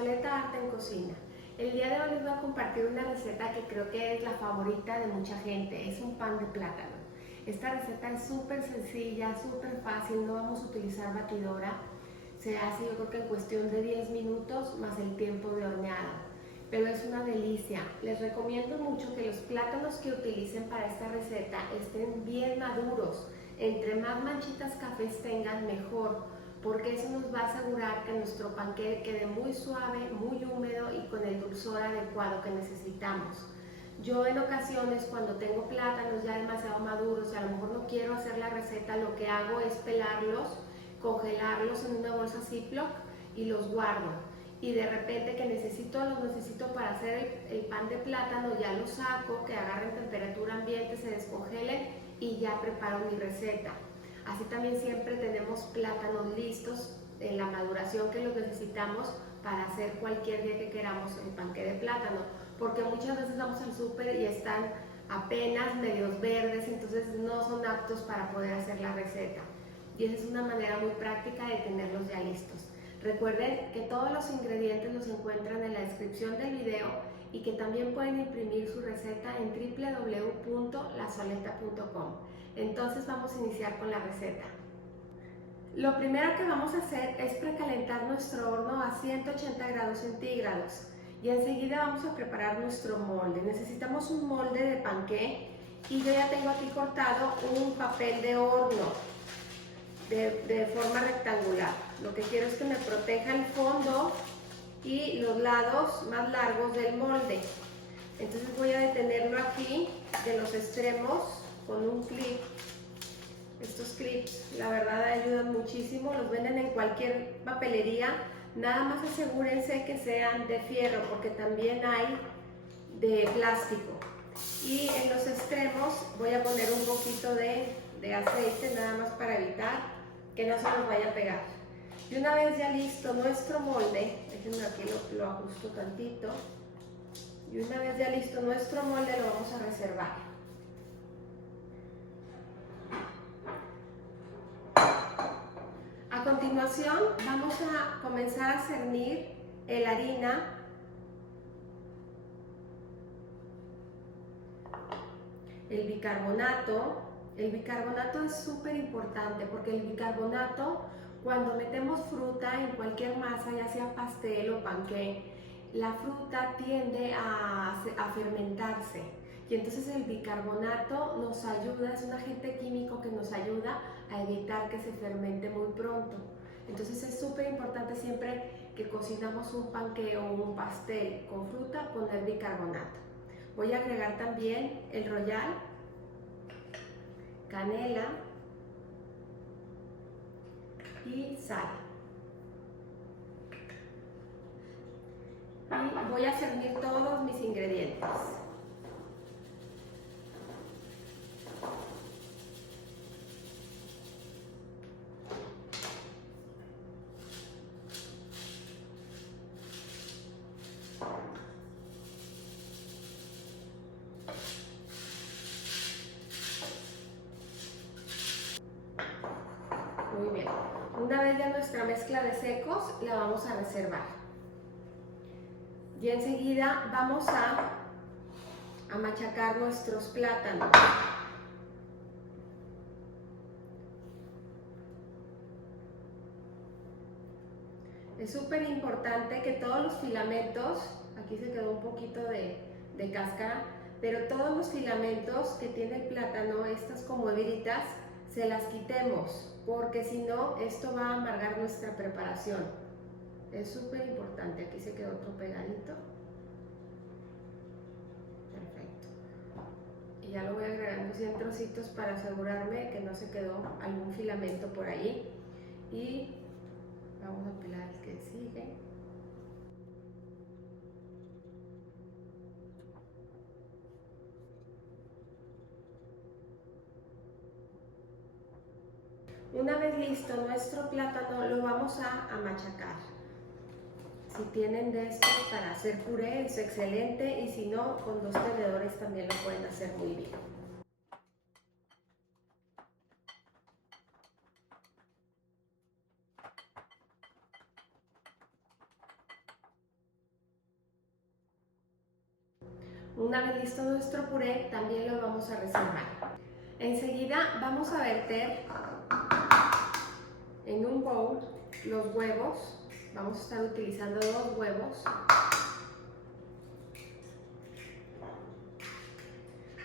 Soleta Arte en Cocina. El día de hoy les voy a compartir una receta que creo que es la favorita de mucha gente. Es un pan de plátano. Esta receta es súper sencilla, súper fácil, no vamos a utilizar batidora. Se hace yo creo que en cuestión de 10 minutos más el tiempo de horneado. Pero es una delicia. Les recomiendo mucho que los plátanos que utilicen para esta receta estén bien maduros. Entre más manchitas cafés tengan, mejor, porque eso nos va a asegurar que nuestro panqué quede muy suave, muy húmedo y con el dulzor adecuado que necesitamos. Yo en ocasiones cuando tengo plátanos ya demasiado maduros y a lo mejor no quiero hacer la receta, lo que hago es pelarlos, congelarlos en una bolsa Ziploc y los guardo. Y de repente que los necesito para hacer el pan de plátano, ya los saco, que agarren temperatura ambiente, se descongelen y ya preparo mi receta. Así también siempre tenemos plátanos listos en la maduración que los necesitamos para hacer cualquier día que queramos el panqué de plátano, porque muchas veces vamos al súper y están apenas medios verdes, entonces no son aptos para poder hacer la receta. Y esa es una manera muy práctica de tenerlos ya listos. Recuerden que todos los ingredientes los encuentran en la descripción del video y que también pueden imprimir su receta en www.lasoleta.com. Entonces vamos a iniciar con la receta. Lo primero que vamos a hacer es precalentar nuestro horno a 180 grados centígrados y enseguida vamos a preparar nuestro molde. Necesitamos un molde de panqué y yo ya tengo aquí cortado un papel de horno de forma rectangular. Lo que quiero es que me proteja el fondo y los lados más largos del molde. Entonces voy a detenerlo aquí de los extremos con un clip. Estos clips la verdad ayudan muchísimo, los venden en cualquier papelería. Nada más asegúrense que sean de fierro porque también hay de plástico. Y en los extremos voy a poner un poquito de aceite nada más para evitar que no se nos vaya a pegar. Y una vez ya listo nuestro molde, déjenme aquí lo ajusto tantito. Y una vez ya listo nuestro molde lo vamos a reservar. A continuación vamos a comenzar a cernir la harina, el bicarbonato. El bicarbonato es súper importante porque el bicarbonato, cuando metemos fruta en cualquier masa, ya sea pastel o panqué, la fruta tiende a fermentarse y entonces el bicarbonato nos ayuda, es un agente químico que nos ayuda a evitar que se fermente muy pronto. Entonces es súper importante siempre que cocinamos un panqué o un pastel con fruta, poner bicarbonato. Voy a agregar también el royal, canela y sal. Y voy a cernir todos mis ingredientes. Muy bien. Una vez ya nuestra mezcla de secos, la vamos a reservar. Y enseguida vamos a machacar nuestros plátanos. Es súper importante que todos los filamentos, aquí se quedó un poquito de cáscara, pero todos los filamentos que tiene el plátano, estas como hebiritas, se las quitemos, porque si no, esto va a amargar nuestra preparación. Es súper importante, aquí se quedó otro pegadito. Perfecto. Y ya lo voy agregando así en trocitos para asegurarme que no se quedó algún filamento por ahí. Y vamos a pelar el que sigue. Una vez listo nuestro plátano, lo vamos a machacar. Si tienen de estos para hacer puré es excelente y si no, con 2 tenedores también lo pueden hacer muy bien. Una vez listo nuestro puré, también lo vamos a reservar. Enseguida vamos a verter en un bowl los huevos. Vamos a estar utilizando 2 huevos.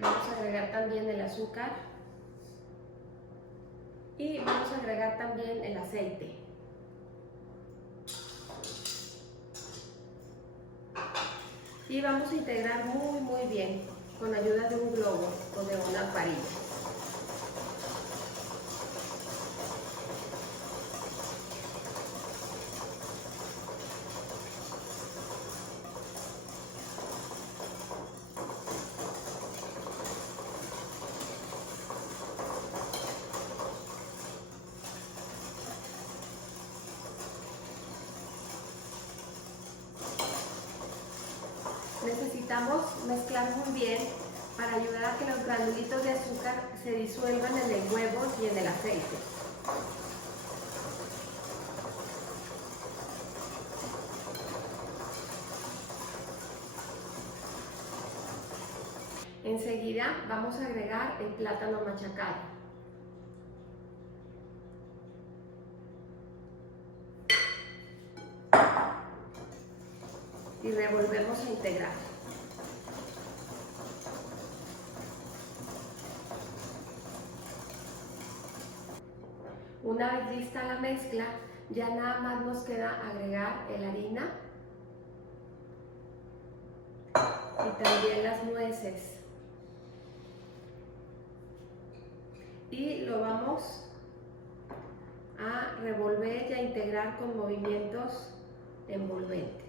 Vamos a agregar también el azúcar y vamos a agregar también el aceite. Y vamos a integrar muy bien con ayuda de un globo o de una varilla. Necesitamos mezclar muy bien para ayudar a que los granulitos de azúcar se disuelvan en el huevo y en el aceite. Enseguida vamos a agregar el plátano machacado. Y revolvemos a integrar. Una vez lista la mezcla, ya nada más nos queda agregar la harina y también las nueces. Y lo vamos a revolver y a integrar con movimientos envolventes.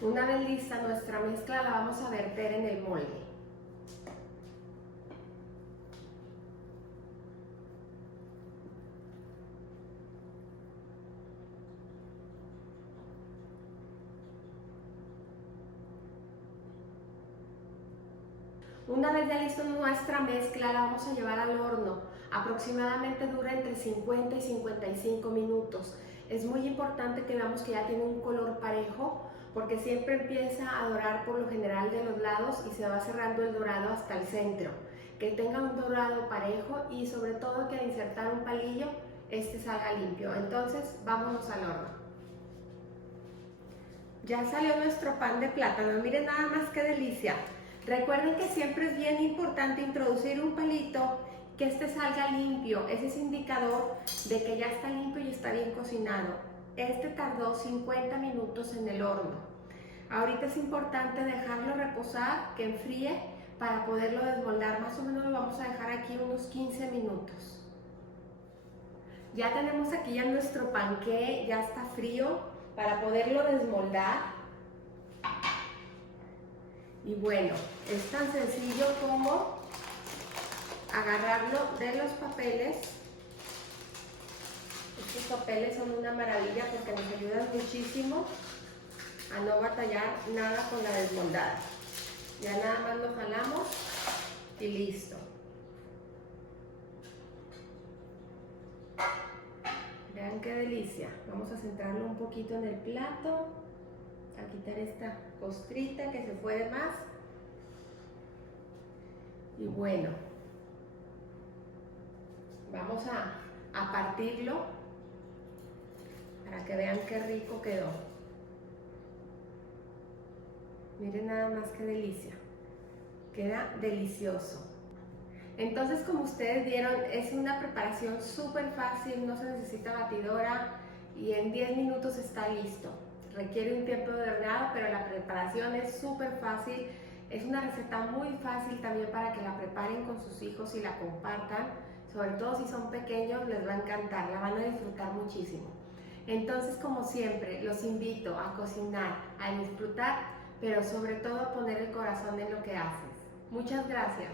Una vez lista nuestra mezcla, la vamos a verter en el molde. Una vez ya listo nuestra mezcla, la vamos a llevar al horno. Aproximadamente dura entre 50 y 55 minutos. Es muy importante que veamos que ya tiene un color parejo, porque siempre empieza a dorar por lo general de los lados y se va cerrando el dorado hasta el centro. Que tenga un dorado parejo y sobre todo que al insertar un palillo, este salga limpio. Entonces, vámonos al horno. Ya salió nuestro pan de plátano, miren nada más qué delicia. Recuerden que siempre es bien importante introducir un palito, que este salga limpio. Ese es indicador de que ya está limpio y está bien cocinado. Este tardó 50 minutos en el horno. Ahorita es importante dejarlo reposar, que enfríe, para poderlo desmoldar. Más o menos lo vamos a dejar aquí unos 15 minutos. Ya tenemos aquí ya nuestro panqué, ya está frío para poderlo desmoldar. Y bueno, es tan sencillo como agarrarlo de los papeles. Estos papeles son una maravilla porque nos ayudan muchísimo a no batallar nada con la desmoldada. Ya nada más lo jalamos y listo. Vean qué delicia. Vamos a centrarlo un poquito en el plato, a quitar esta costrita que se fue de más. Y bueno, vamos a partirlo para que vean qué rico quedó. Miren nada más qué delicia. Queda delicioso. Entonces, como ustedes vieron, es una preparación súper fácil, no se necesita batidora y en 10 minutos está listo. Requiere un tiempo de horneado, pero la preparación es súper fácil. Es una receta muy fácil también para que la preparen con sus hijos y la compartan. Sobre todo si son pequeños, les va a encantar, la van a disfrutar muchísimo. Entonces, como siempre, los invito a cocinar, a disfrutar, pero sobre todo a poner el corazón en lo que haces. Muchas gracias.